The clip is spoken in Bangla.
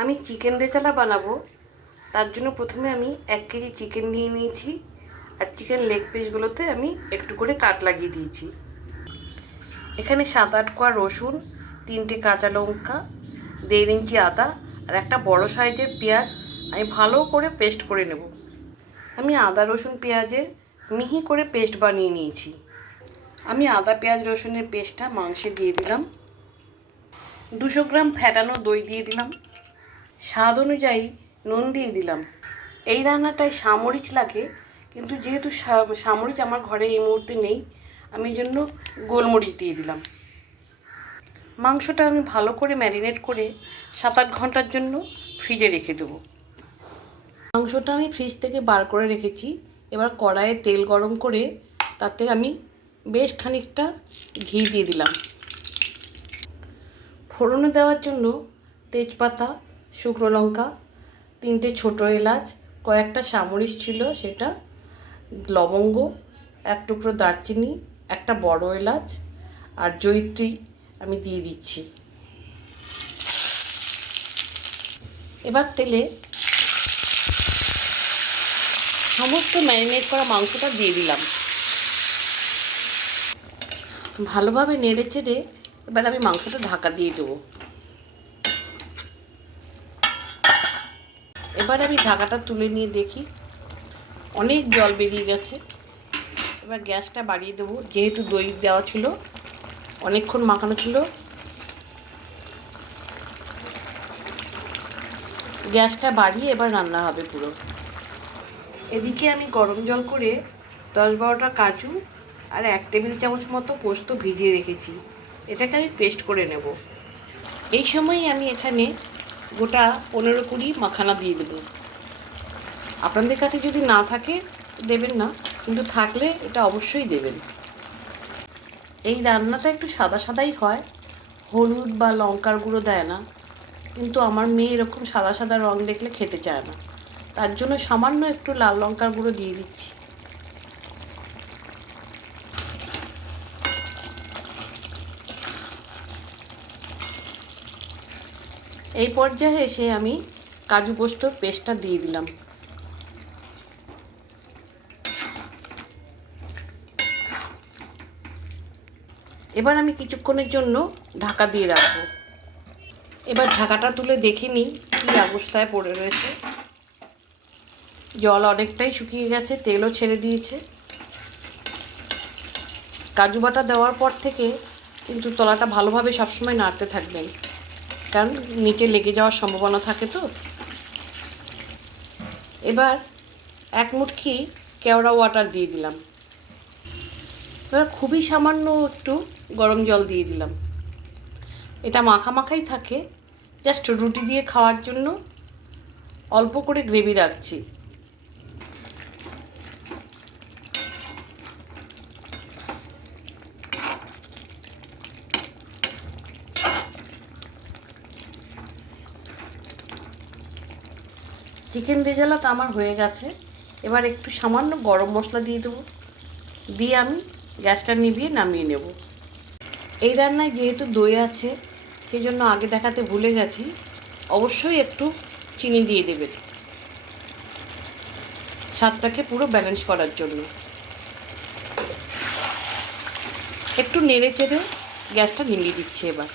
আমি চিকেন রেজালা বানাবো। তার জন্য প্রথমে আমি এক কেজি চিকেন নিয়ে নিয়েছি। আর চিকেন লেগ পিসগুলোতে আমি একটু করে কাট লাগিয়ে দিয়েছি। এখানে সাত আট কোয়া রসুন, তিনটে কাঁচা লঙ্কা, দেড় ইঞ্চি আদা আর একটা বড় সাইজের পেঁয়াজ আমি ভালো করে পেস্ট করে নেব। আমি আদা, রসুন, পেঁয়াজের মিহি করে পেস্ট বানিয়ে নিয়েছি। আমি আদা, পেঁয়াজ, রসুনের পেস্টটা মাংসে দিয়ে দিলাম। দুশো গ্রাম ফ্যাটানো দই দিয়ে দিলাম। স্বাদ অনুযায়ী নুন দিয়ে দিলাম। এই রান্নাটায় সামরিচ লাগে, কিন্তু যেহেতু সামরিচ আমার ঘরে এই মুহূর্তে নেই, আমি জন্য গোলমরিচ দিয়ে দিলাম। মাংসটা আমি ভালো করে ম্যারিনেট করে সাত আট ঘণ্টার জন্য ফ্রিজে রেখে দেবো। মাংসটা আমি ফ্রিজ থেকে বার করে রেখেছি। এবার কড়াইয়ে তেল গরম করে তাতে আমি বেশ খানিকটা ঘি দিয়ে দিলাম। ফোড়নে দেওয়ার জন্য তেজপাতা শুকনো লঙ্কা, তিনটে ছোটো এলাচ, কয়েকটা সামরিচ ছিল সেটা, লবঙ্গ, এক টুকরো দারচিনি, একটা বড় এলাচ আর জয়িত্রী আমি দিয়ে দিচ্ছি। এবার তেলে সমস্ত ম্যারিনেট করা মাংসটা দিয়ে দিলাম। ভালোভাবে নেড়ে চেড়ে এবার আমি মাংসটা ঢাকা দিয়ে দেবো। এবার আমি ঢাকাটা তুলে নিয়ে দেখি। অনেক জল বেরিয়ে গেছে। এবার গ্যাসটা বাড়িয়ে দেবো। যেহেতু দই দেওয়া ছিল, অনেকক্ষণ মাখানো ছিল। গ্যাসটা বাড়িয়ে এবার রান্না হবে পুরো। এদিকে আমি গরম জল করে দশ বারোটা কাজু আর এক টেবিল চামচ মতো পোস্ত ভিজিয়ে রেখেছি। এটাকে আমি পেস্ট করে নেব। এই সময়ই আমি এখানে গোটা পনেরো কুড়ি মাখানা দিয়ে দেবো। আপনাদের কাছে যদি না থাকে, দেবেন না, কিন্তু থাকলে এটা অবশ্যই দেবেন। এই রান্নাটা একটু সাদা সাদাই হয়, হলুদ বা লঙ্কার গুঁড়ো দেয় না, কিন্তু আমার মেয়ে এরকম সাদা সাদা রং দেখলে খেতে চায় না। তার জন্য সামান্য একটু লাল লঙ্কার গুঁড়ো দিয়ে দিচ্ছি। এই পর্যায়ে এসে আমি কাজু পোস্তর পেস্টটা দিয়ে দিলাম। এবার আমি কিছুক্ষণের জন্য ঢাকা দিয়ে রাখব। এবার ঢাকাটা তুলে দেখে নিই কী অবস্থায় পড়ে রয়েছে। জল অনেকটাই শুকিয়ে গেছে, তেলও ছেড়ে দিয়েছে। কাজু বাটা দেওয়ার পর থেকে কিন্তু তলাটা ভালোভাবে সবসময় নাড়তে থাকবেন। কারণ নিচে লেগে যাওয়ার সম্ভাবনা থাকে তো। এবার এক মুটকি কেওড়া ওয়াটার দিয়ে দিলাম। এবার খুবই সামান্য একটু গরম জল দিয়ে দিলাম। এটা মাখা মাখাই থাকে জাস্ট রুটি দিয়ে খাওয়ার জন্য অল্প করে গ্রেভি রাখছি। চিকেন রেজালাটা আমার হয়ে গেছে। এবার একটু সামান্য গরম মশলা দিয়ে দেবো। দিয়ে আমি গ্যাসটা নিভিয়ে নামিয়ে নেব। এই রান্নায় যেহেতু দই আছে সেই জন্য আগে দেখাতে ভুলে গেছি। অবশ্যই একটু চিনি দিয়ে দেবেন। স্বাদটাকে পুরো ব্যালেন্স করার জন্য। একটু নেড়ে চেড়ে গ্যাসটা নিভিয়ে দিচ্ছি এবার।